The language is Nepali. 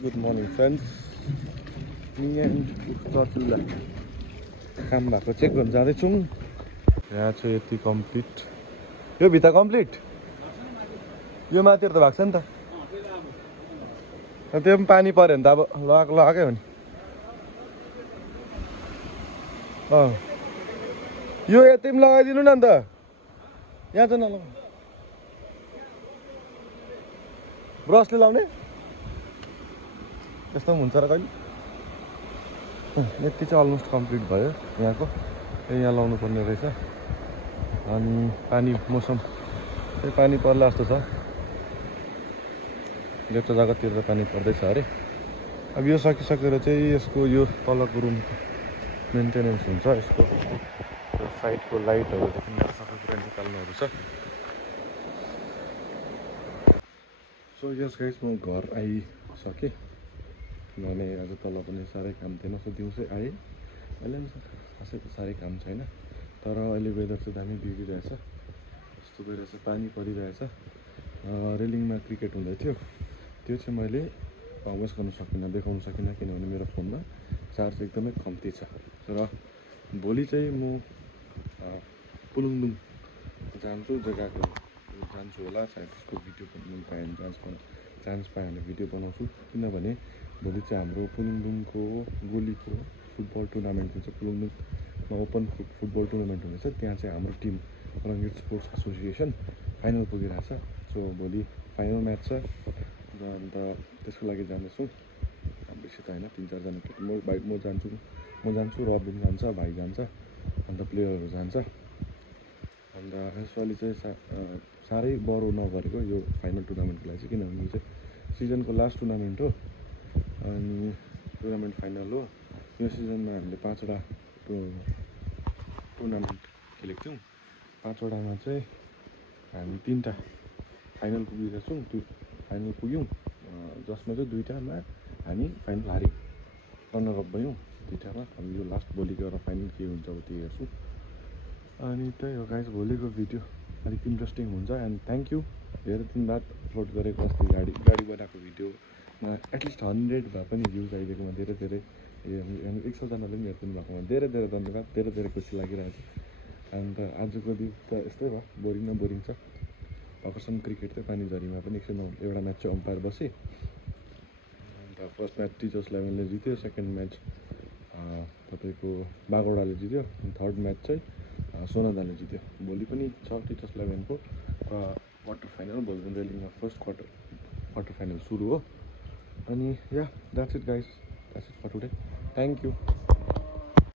Good morning friends. Me and Ustadullah काम भएको चेक गर्न जाँदैछौँ। यहाँ चाहिँ यति कम्प्लिट, यो भित्र कम्प्लिट, यो माथि त भएको छ नि त। त्यो पनि पानी पर्यो भने त अब लगाएकै हो नि। यो यति पनि लगाइदिनु न अन्त, यहाँ चाहिँ नलगाऊ। ब्रसले लाउने त्यस्तो पनि हुन्छ र कहिले। यति चाहिँ अलमोस्ट कम्प्लिट भयो यहाँको। यहाँ लाउनु पर्ने रहेछ। अनि पानी मौसम चाहिँ पानी पर्ला जस्तो छ। लेप्चा जग्गातिर त पानी पर्दैछ अरे। अब यो सकिसकेर चाहिँ यसको यो तलको रुमको मेन्टेनेन्स हुन्छ। यसको साइडको लाइटहरूदेखि लिएर सबै कुरा निकाल्नुहरू छ। सो यस गाइस, म घर आइसकेँ। किनभने आज तल पनि साह्रै काम थिएन। सो दिउँसै आएँ। अहिले पनि खासै त साह्रै काम छैन, तर अहिले वेदर चाहिँ दामी बिग्रिरहेछ। यस्तो भइरहेछ, पानी परिरहेछ। रेलिङमा क्रिकेट हुँदै थियो। त्यो चाहिँ मैले उयस गर्न सकिनँ, देखाउन सकिनँ, किनभने मेरो फोनमा चार्ज एकदमै कम्ती छ। र भोलि चाहिँ म पुलुङदुङ जान्छु, जग्गाको जान्छु होला। सायद त्यसको भिडियो पनि चान्स पाएँ भने भिडियो बनाउँछु। किनभने भोलि चाहिँ हाम्रो पुलुङदुङको गोलीको फुटबल टुर्नामेन्ट हुन्छ। पुलुङदुङमा ओपन फुटबल टुर्नामेन्ट हुँदैछ। त्यहाँ चाहिँ हाम्रो team Rangit sports association final पुगिरहेछ। सो भोलि फाइनल म्याच छ। अन्त त्यसको लागि जाँदैछौँ। बेसी त होइन, 3-4 जना म जान्छु, रबिन जान्छ, भाइ जान्छ, अन्त प्लेयरहरू जान्छ। अन्त यसपालि चाहिँ साह्रै बढो नगरेको यो फाइनल टुर्नामेन्टको लागि चाहिँ, किनभने यो चाहिँ सिजनको लास्ट टुर्नामेन्ट हो। अनि टुर्नामेन्ट फाइनल हो। यो सिजनमा हामीले 5वटा टुर्नामेन्ट खेलेको थियौँ। 5वटामा चाहिँ हामी 3टा फाइनल पुगिरहेछौँ। फाइनल पुग्यौँ, जसमा चाहिँ 2टामा हामी फाइनल हार्यौँ, रनर अप भयौँ। 2टामा हामी यो लास्ट भोलिको एउटा फाइनल के हुन्छ अब त्यो हेर्छौँ। अनि त्यही हो गाइस, भोलिको भिडियो अलिक इन्ट्रेस्टिङ हुन्छ। And thank you. धेरै दिन बाद अपलोड गरेको। अस्ति गाडी बनाएको भिडियोमा एटलिस्ट 100 भए पनि भ्युज आइदिएकोमा धेरै 100जनाले पनि हेरिदिनु भएकोमा धेरै धन्यवाद। धेरै खुसी लागिरहेको छ। अन्त आजको दिन त यस्तै भयो, बोरिङ छ। भर्खरसम्म क्रिकेट थियो, पानी झरीमा पनि एकछिन एउटा म्याच चाहिँ अम्पायर बसेँ। अन्त फर्स्ट म्याच टिचर्स 11ले जित्यो। सेकेन्ड म्याच तपाईँको बागौडाले जित्यो। थर्ड म्याच चाहिँ सोनादाले जित्यो। भोलि पनि छ टिचर्स 11को क्वार्टर फाइनल। भोलि पनि रेलिङमा फर्स्ट क्वार्टर फाइनल सुरु हो। अनि yeah that's it guys, that's it for today. Thank you.